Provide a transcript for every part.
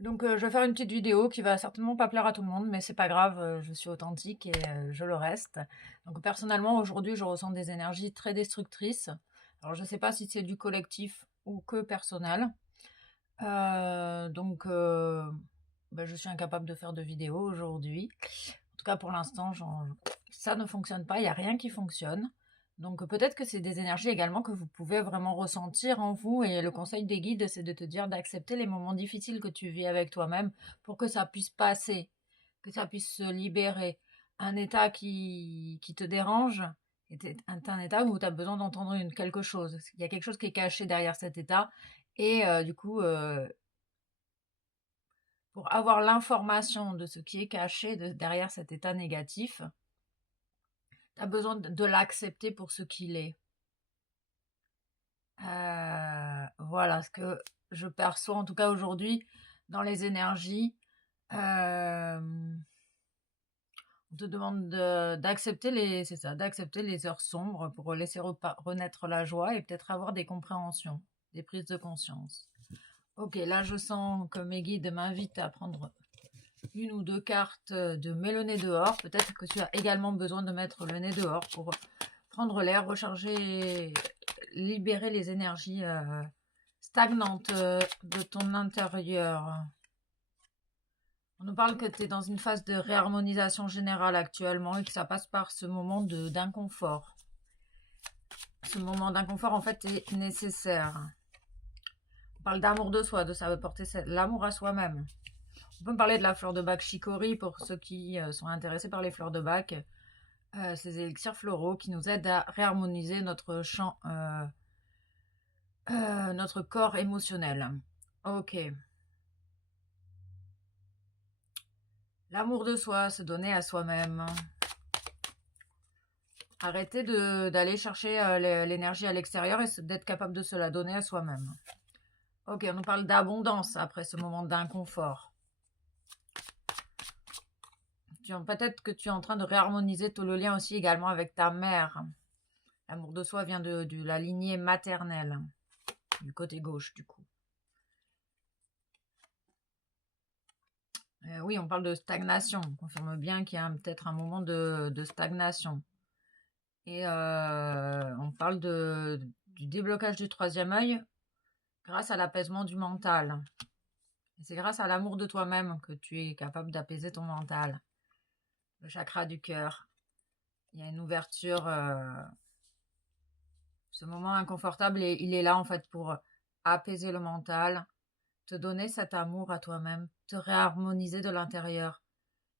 Donc, je vais faire une petite vidéo qui va certainement pas plaire à tout le monde, mais c'est pas grave, je suis authentique et je le reste. Donc, personnellement, aujourd'hui, je ressens des énergies très destructrices. Alors, je sais pas si c'est du collectif ou que personnel. Donc, bah, je suis incapable de faire de vidéo aujourd'hui. En tout cas, pour l'instant, ça ne fonctionne pas. Il n'y a rien qui fonctionne. Donc, peut-être que c'est des énergies également que vous pouvez vraiment ressentir en vous. Et le conseil des guides, c'est de te dire d'accepter les moments difficiles que tu vis avec toi-même pour que ça puisse passer, que ça puisse se libérer. Un état qui te dérange est un état où tu as besoin d'entendre quelque chose. Il y a quelque chose qui est caché derrière cet état. Et du coup, pour avoir l'information de ce qui est caché derrière cet état négatif, tu as besoin de l'accepter pour ce qu'il est. Voilà ce que je perçois, en tout cas aujourd'hui, dans les énergies. Euh, on te demande d'accepter c'est ça, d'accepter les heures sombres pour laisser renaître la joie et peut-être avoir des compréhensions, des prises de conscience. Ok, là je sens que mes guides m'invitent à prendre une ou deux cartes de mets le nez dehors. Peut-être que tu as également besoin de mettre le nez dehors pour prendre l'air, recharger, libérer les énergies stagnantes de ton intérieur. On nous parle que tu es dans une phase de réharmonisation générale actuellement et que ça passe par ce moment d'inconfort. Ce moment d'inconfort, en fait, est nécessaire. On parle d'amour de soi, de ça veut porter l'amour à soi-même. On peut me parler de la fleur de bac chicory pour ceux qui sont intéressés par les fleurs de bac. Ces élixirs floraux qui nous aident à réharmoniser notre champ, notre corps émotionnel. Ok. L'amour de soi, se donner à soi-même. Arrêter d'aller chercher l'énergie à l'extérieur et d'être capable de se la donner à soi-même. Ok, on nous parle d'abondance après ce moment d'inconfort. Peut-être que tu es en train de réharmoniser tout le lien aussi également avec ta mère. L'amour de soi vient de la lignée maternelle, du côté gauche du coup. Oui, on parle de stagnation. On confirme bien qu'il y a peut-être un moment de stagnation. Et on parle du déblocage du troisième œil grâce à l'apaisement du mental. Et c'est grâce à l'amour de toi-même que tu es capable d'apaiser ton mental. Le chakra du cœur. Il y a une ouverture. Ce moment inconfortable, il est là en fait pour apaiser le mental, te donner cet amour à toi-même, te réharmoniser de l'intérieur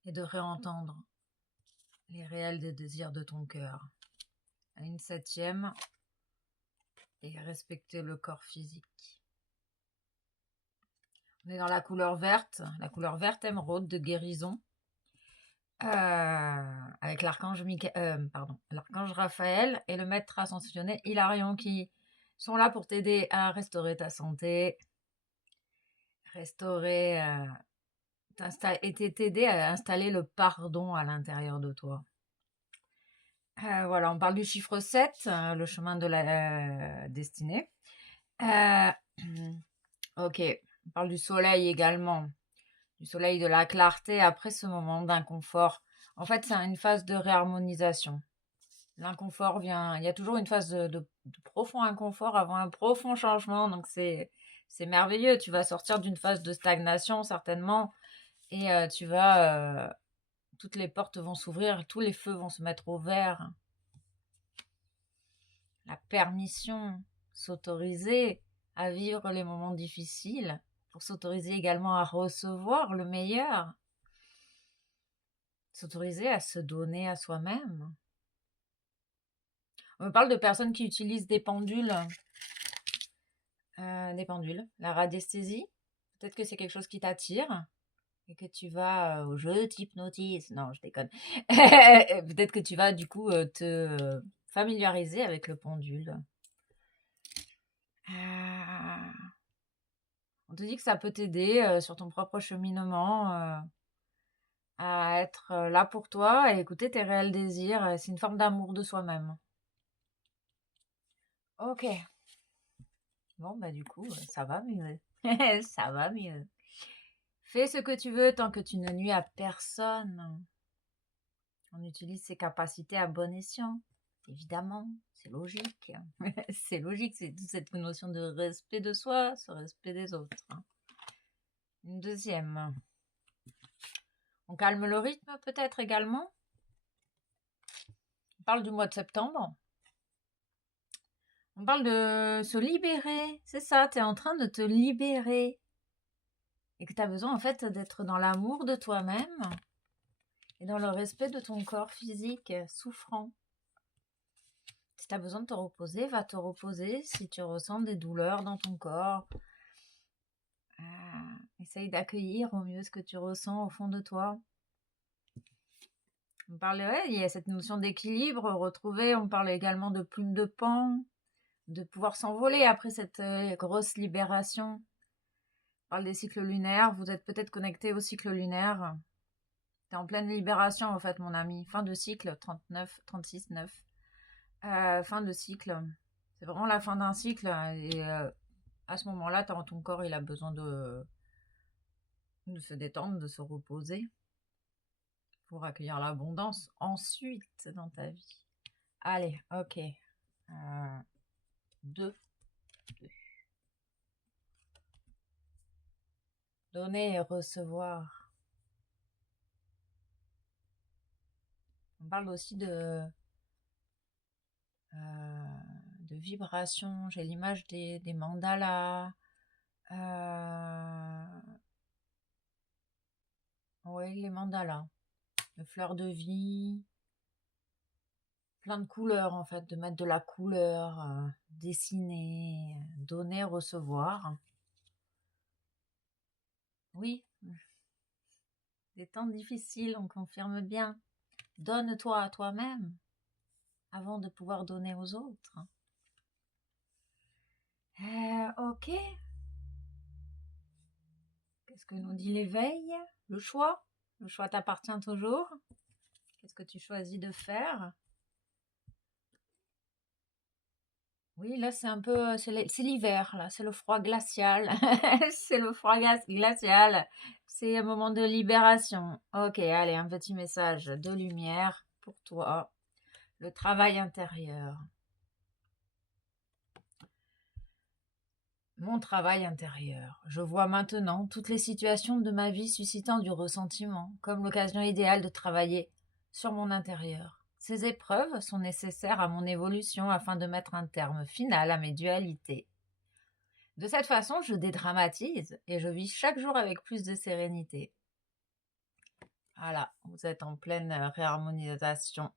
et de réentendre les réels des désirs de ton cœur. Une septième, et respecter le corps physique. On est dans la couleur verte émeraude de guérison, avec l'archange Raphaël et le maître ascensionné Hilarion qui sont là pour t'aider à restaurer ta santé, restaurer et t'aider à installer le pardon à l'intérieur de toi. Voilà, on parle du chiffre 7, le chemin de la destinée. Euh, ok, on parle du soleil également, du soleil, de la clarté après ce moment d'inconfort. En fait, c'est une phase de réharmonisation. L'inconfort vient, il y a toujours une phase de profond inconfort avant un profond changement, donc c'est merveilleux. Tu vas sortir d'une phase de stagnation certainement et toutes les portes vont s'ouvrir, tous les feux vont se mettre au vert. La permission, s'autoriser à vivre les moments difficiles, pour s'autoriser également à recevoir le meilleur, s'autoriser à se donner à soi-même. On me parle de personnes qui utilisent la radiesthésie. Peut-être que c'est quelque chose qui t'attire et que tu vas je t'hypnotise. Non, je déconne. Peut-être que tu vas du coup te familiariser avec le pendule. On te dit que ça peut t'aider sur ton propre cheminement à être là pour toi et écouter tes réels désirs. C'est une forme d'amour de soi-même. Ok. Bon, bah du coup, ça va mieux. Ça va mieux. Fais ce que tu veux tant que tu ne nuis à personne. On utilise ses capacités à bon escient. Évidemment, c'est logique. C'est logique, c'est toute cette notion de respect de soi, ce respect des autres. Une deuxième. On calme le rythme peut-être également. On parle du mois de septembre. On parle de se libérer. C'est ça, tu es en train de te libérer. Et que tu as besoin en fait d'être dans l'amour de toi-même et dans le respect de ton corps physique souffrant. Si tu as besoin de te reposer, va te reposer. Si tu ressens des douleurs dans ton corps, essaye d'accueillir au mieux ce que tu ressens au fond de toi. On parle, il y a cette notion d'équilibre retrouvée. On parle également de plume de pan, de pouvoir s'envoler après cette grosse libération. On parle des cycles lunaires. Vous êtes peut-être connecté au cycle lunaire. Tu es en pleine libération en fait, mon ami. Fin de cycle, 39, 36, 9. Fin de cycle. C'est vraiment la fin d'un cycle. Et à ce moment-là, ton corps, il a besoin de se détendre, de se reposer pour accueillir l'abondance ensuite dans ta vie. Allez, ok. 2. Donner et recevoir. On parle aussi de vibration. J'ai l'image des mandalas. Oui, les mandalas. De fleurs de vie. Plein de couleurs en fait. De mettre de la couleur. Dessiner. Donner, recevoir. Oui. Des temps difficiles, on confirme bien. Donne-toi à toi-même avant de pouvoir donner aux autres. Ok. Qu'est-ce que nous dit l'éveil? Le choix. Le choix t'appartient toujours. Qu'est-ce que tu choisis de faire? Oui, là c'est un peu, c'est l'hiver, là, c'est le froid glacial. C'est le froid glacial. C'est un moment de libération. Ok, allez, un petit message de lumière pour toi. Le travail intérieur. Mon travail intérieur. Je vois maintenant toutes les situations de ma vie suscitant du ressentiment, comme l'occasion idéale de travailler sur mon intérieur. Ces épreuves sont nécessaires à mon évolution afin de mettre un terme final à mes dualités. De cette façon, je dédramatise et je vis chaque jour avec plus de sérénité. Voilà, vous êtes en pleine réharmonisation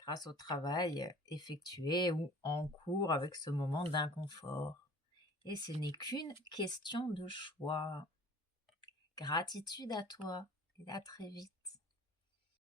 grâce au travail effectué ou en cours avec ce moment d'inconfort. Et ce n'est qu'une question de choix. Gratitude à toi et à très vite.